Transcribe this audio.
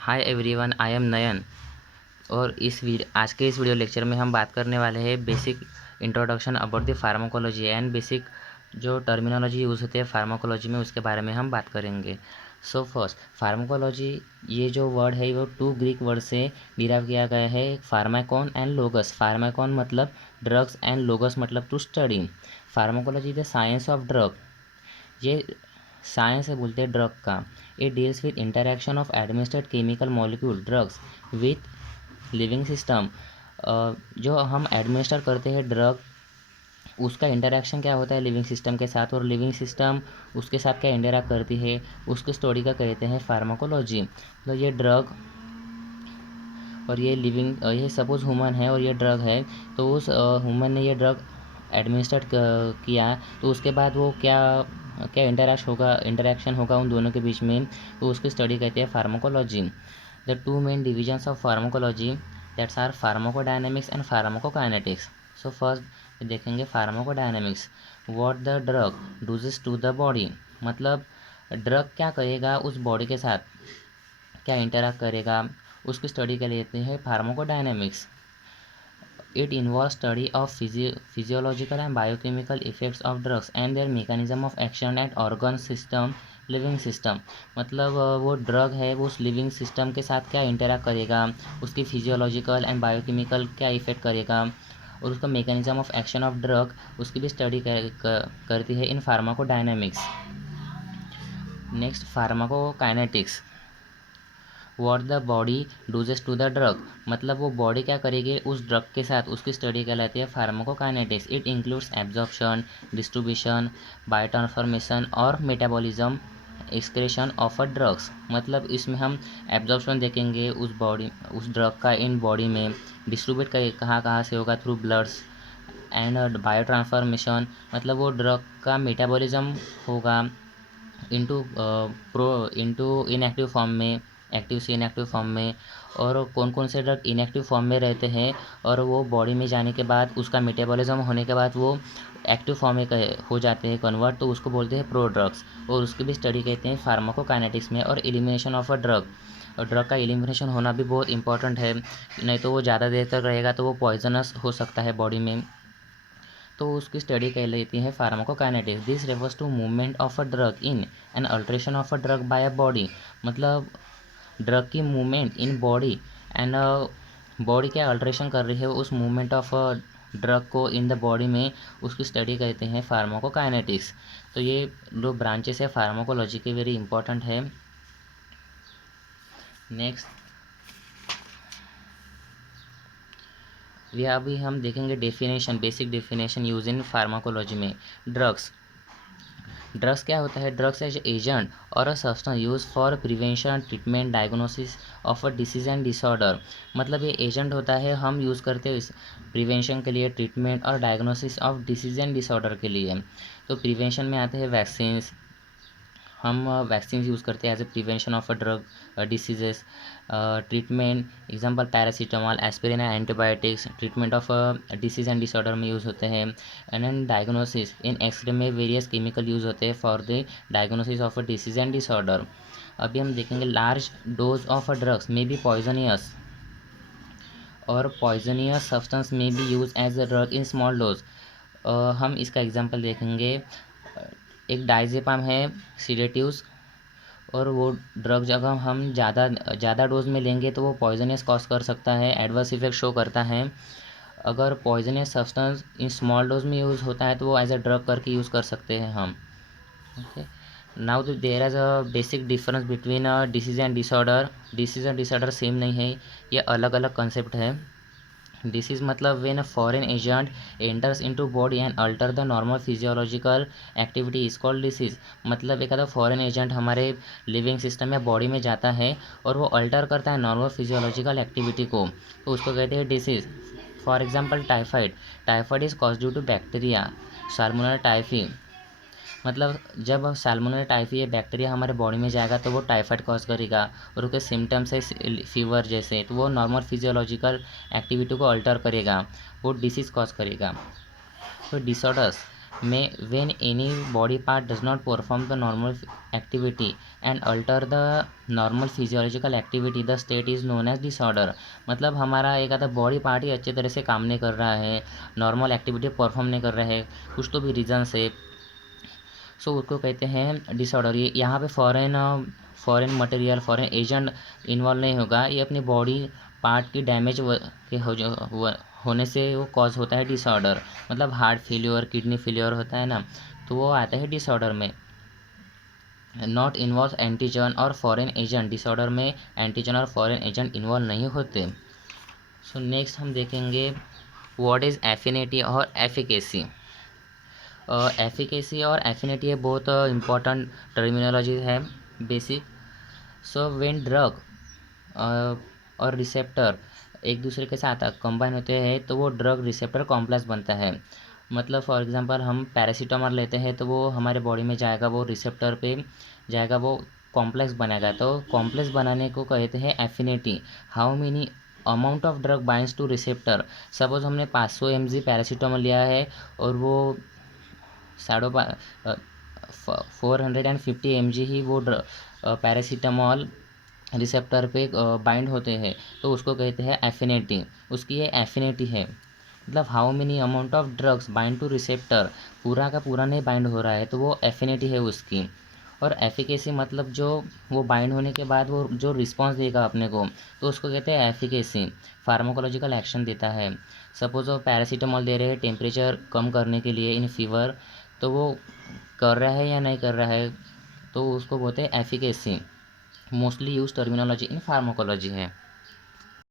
Hi everyone, I am नयन। और आज के इस वीडियो लेक्चर में हम बात करने वाले हैं basic introduction about the pharmacology and basic जो टर्मिनोलॉजी यूज़ होती है फार्माकोलॉजी में, उसके बारे में हम बात करेंगे। सो फर्स्ट, फार्माकोलॉजी ये जो वर्ड है वो 2 ग्रीक वर्ड से डिराइव किया गया है, फार्माकोन एंड लोगस। फार्माकोन मतलब ड्रग्स एंड लोगस मतलब to study. Pharmacology the science of drug, ये साइंस है बोलते हैं ड्रग का। It deals with interaction of administered chemical molecule drugs with living system. जो हम एडमिनिस्टर करते हैं ड्रग, उसका इंटरेक्शन क्या होता है लिविंग सिस्टम के साथ, और लिविंग सिस्टम उसके साथ क्या इंटरेक्ट करती है, उसकी स्टोरी का कहते हैं फार्माकोलॉजी। तो ये ड्रग और ये लिविंग, ये सपोज ह्यूमन है और ये ड्रग है, तो उस ह्यूमन ने ये ड्रग एडमिनिस्ट्रेट किया, तो उसके बाद वो क्या क्या इंटरेक्शन होगा उन दोनों के बीच में, तो उसकी स्टडी कहते हैं pharmacology. The 2 main divisions of pharmacology that's are pharmacodynamics and pharmacokinetics. So first देखेंगे pharmacodynamics. What the drug does to the body, मतलब ड्रग क्या करेगा उस बॉडी के साथ, क्या इंटरेक्ट करेगा, उसकी स्टडी के लिए लेते हैं pharmacodynamics. It involves study of physiological and biochemical effects of drugs and their mechanism of action at organ system, living system. मतलब वो ड्रग है वो उस लिविंग सिस्टम के साथ क्या इंटरेक्ट करेगा, उसकी फिजियोलॉजिकल एंड बायोकेमिकल क्या इफेक्ट करेगा, और उसका mechanism of action of drug उसकी भी स्टडी करती है in pharmacodynamics. Next pharmacokinetics. What the body does to the drug, मतलब वो बॉडी क्या करेगी उस ड्रग के साथ, उसकी स्टडी कहलाती है pharmacokinetics. It includes absorption, distribution, biotransformation और metabolism excretion of a drugs. मतलब इसमें हम एब्जॉर्प्शन देखेंगे उस ड्रग का इन बॉडी में, डिस्ट्रीब्यूट कहाँ कहाँ से होगा थ्रू ब्लड्स, एंड बायोट्रांसफॉर्मेशन मतलब वो ड्रग का मेटाबॉलिज्म होगा इंटू इनएक्टिव फॉर्म में, एक्टिव से इनएक्टिव फॉर्म में। और कौन कौन से ड्रग इनएक्टिव फॉर्म में रहते हैं और वो बॉडी में जाने के बाद उसका मेटाबॉलिज्म होने के बाद वो एक्टिव फॉर्म में हो जाते हैं कन्वर्ट, तो उसको बोलते हैं प्रो ड्रग्स, और उसकी भी स्टडी कहते हैं फार्माकोकाइनेटिक्स में। और एलिमिनेशन ऑफ अ ड्रग, और ड्रग का एलिमिनेशन होना भी बहुत इंपॉर्टेंट है, नहीं तो वो ज़्यादा देर तक रहेगा तो वो पॉइजनस हो सकता है बॉडी में, तो उसकी स्टडी कहलाती है pharmacokinetics. This refers to movement of a drug in an alteration of a drug by a body, मतलब ड्रग की movement in body and body क्या अल्ट्रेशन कर रही है उस मूवमेंट ऑफ ड्रग को इन द बॉडी में, उसकी स्टडी कहते हैं फार्माकोकाइनेटिक्स। तो ये दो ब्रांचेस है फार्माकोलॉजी के, वेरी इंपॉर्टेंट है। नेक्स्ट अभी हम देखेंगे definition, basic definition use in pharmacology में। ड्रग्स क्या होता है, ड्रग्स एज एजेंट और a substance use for prevention, treatment, diagnosis of a disease and disorder. मतलब ये एजेंट होता है, हम यूज़ करते हैं इस प्रिवेंशन के लिए, ट्रीटमेंट और diagnosis of disease and disorder के लिए। तो प्रिवेंशन में आते हैं वैक्सीन्स, हम वैक्सीन यूज़ करते हैं as a prevention of a drug diseases. Treatment example paracetamol, aspirin and antibiotics treatment of disease and disorder में यूज़ होते हैं। And in diagnosis, in x ray में वेरियस केमिकल यूज़ होते हैं for the diagnosis of a disease and disorder. अभी हम देखेंगे large dose of a drugs may be poisonous, और poisonous substance may be use as a drug in small dose. हम इसका example देखेंगे। एक डायजेपाम है सीडेटिव्स, और वो ड्रग जब हम ज़्यादा डोज में लेंगे तो वो पॉइजनस कॉज कर सकता है, एडवर्स इफेक्ट शो करता है। अगर poisonous substance in small dose में यूज़ होता है तो वो एज अ ड्रग करके यूज़ कर सकते हैं हम। Okay, now there is a basic difference between disease and disorder. Disease and disorder same नहीं है, ये अलग अलग कंसेप्ट है। डिसीज मतलब when a foreign agent enters into body and alter the normal physiological activity is called disease. मतलब एक आधा फॉरेन एजेंट हमारे लिविंग सिस्टम या बॉडी में जाता है और वो अल्टर करता है नॉर्मल फिजियोलॉजिकल एक्टिविटी को, तो उसको कहते हैं disease. For example typhoid, typhoid is cause due to bacteria salmonella typhi. मतलब जब साल्मोनेला टाइफी ये बैक्टीरिया हमारे बॉडी में जाएगा तो वो टाइफाइड कॉज करेगा, और उसके सिम्टम्स है फीवर जैसे, तो वो नॉर्मल फिजियोलॉजिकल एक्टिविटी को अल्टर करेगा, वो डिसीज़ कॉज करेगा। तो डिसऑर्डर्स, में when any body part does not perform the normal activity and alter the normal physiological activity, the state is known as disorder। मतलब हमारा एक आधा बॉडी पार्ट ही अच्छे तरह से काम नहीं कर रहा है, नॉर्मल एक्टिविटी परफॉर्म नहीं कर रहा है, कुछ तो भी रीज़न से, सो उसको कहते हैं डिसऑर्डर। ये यहाँ पे foreign material, foreign agent involve नहीं होगा, ये अपनी बॉडी पार्ट की डैमेज के होने से वो कॉज होता है डिसऑर्डर। मतलब हार्ट फेल्योर, किडनी फेल्योर होता है ना, तो वो आता है डिसऑर्डर में। नॉट इन्वॉल्व एंटीजन और फॉरेन एजेंट, डिसऑर्डर में एंटीजन और फॉरेन एजेंट इन्वॉल्व नहीं होते। सो नेक्स्ट हम देखेंगे व्हाट इज़ एफिनिटी और एफिकेसी। एफिकेसी और एफिनिटी ये बहुत इंपॉर्टेंट टर्मिनोलॉजी है, बेसिक। सो व्हेन ड्रग और रिसेप्टर एक दूसरे के साथ कंबाइन होते हैं तो वो ड्रग रिसेप्टर कॉम्प्लेक्स बनता है। मतलब फॉर एग्जांपल हम पैरासीटामोल लेते हैं तो वो हमारे बॉडी में जाएगा, वो रिसेप्टर पे जाएगा, वो कॉम्प्लेक्स बनेगा। तो कॉम्प्लेक्स बनाने को कहते हैं affinity. How many amount of drug binds two receptor. Suppose हमने 500 mg पैरासीटामोल लिया है और वो 450 mg ही वो पैरासीटामोल रिसेप्टर पे बाइंड होते हैं, तो उसको कहते हैं एफिनिटी। उसकी ये एफिनिटी है। मतलब how many amount of drugs bind two receptor, पूरा का पूरा नहीं बाइंड हो रहा है तो वो एफिनिटी है उसकी। और एफिकेसी मतलब जो वो बाइंड होने के बाद वो जो रिस्पॉन्स देगा अपने को, तो उसको कहते हैं एफिकेसी। फार्माकोलॉजिकल एक्शन देता है। सपोज वो पैरासीटामोल दे रहे हैं टेम्परेचर कम करने के लिए इन फीवर, तो वो कर रहा है या नहीं कर रहा है, तो उसको बोलते हैं एफिकेसी। मोस्टली यूज टर्मिनोलॉजी इन फार्माकोलॉजी है।